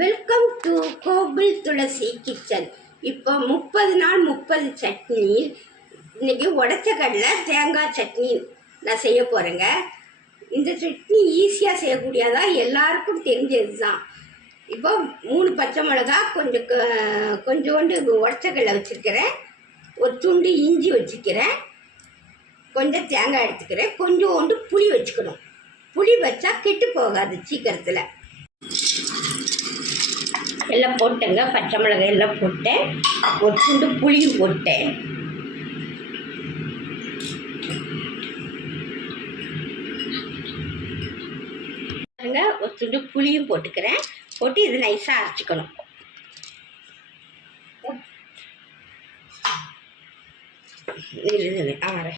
Welcome to கோவில் துளசி kitchen. இப்போ 30 நாள் 30 சட்னி. இன்னைக்கு உடச்ச கடலை தேங்காய் சட்னி நான் செய்ய போகிறேங்க. இந்த சட்னி ஈஸியாக செய்யக்கூடியதான், எல்லாருக்கும் தெரிஞ்சது தான். இப்போ 3 பச்சை மிளகா, கொஞ்சோண்டு உடச்ச கடலை வச்சுருக்கிறேன், ஒரு துண்டு இஞ்சி வச்சுக்கிறேன், கொஞ்சம் தேங்காய் எடுத்துக்கிறேன், கொஞ்சோண்டு புளி வச்சுக்கணும். புளி வச்சா கெட்டு போகாது சீக்கிரத்தில். எல்லாம் போட்டேங்க, பச்சை மிளகாய் எல்லாம் போட்டேன், ஒரு துண்டு புளியும் போட்டேன். ஒரு துண்டு புளியும் போட்டுக்கிறேன். போட்டு இது நைஸாக அரைச்சிக்கணும். ஆறு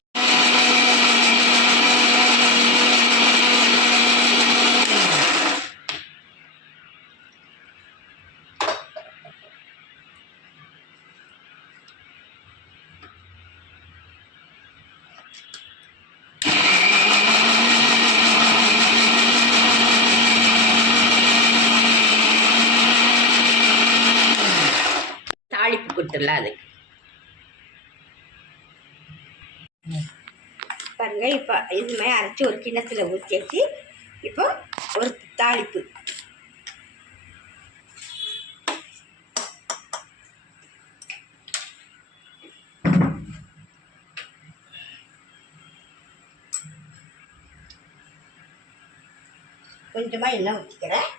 தாளிப்பு கொடுத்துடலாம். அதுக்கு பாருங்க, இப்போ இது மாதிரி அரைச்சி ஒரு கிண்ணத்தில் ஊற்றி வச்சு இப்போ ஒரு தாளிப்பு. கொஞ்சமாக எண்ணெய் ஊற்றிக்கிறேன்.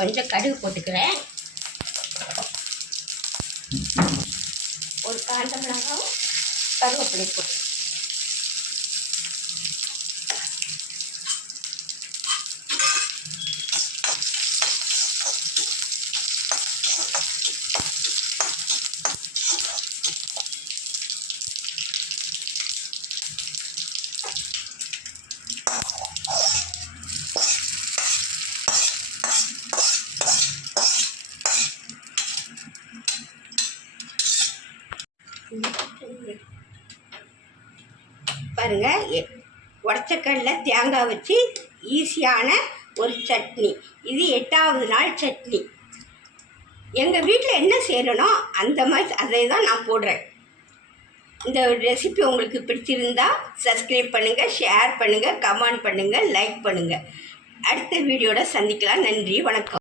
கொஞ்சம் கடுகு போட்டுக்கிறேன், ஒரு காஞ்ச மிளகாவும் கருவேப்பிலை போட்டு பாருங்க. உடச்சக்கடலை தேங்காய் வச்சு ஈஸியான ஒரு சட்னி. இது 8வது நாள் சட்னி. எங்கள் வீட்டில் என்ன செய்யணும் அந்த மாதிரி அதை தான் நான் போடுறேன். இந்த ரெசிபி உங்களுக்கு பிடிச்சிருந்தா சப்ஸ்கிரைப் பண்ணுங்கள், ஷேர் பண்ணுங்கள், கமெண்ட் பண்ணுங்கள், லைக் பண்ணுங்கள். அடுத்த வீடியோட சந்திக்கலாம். நன்றி, வணக்கம்.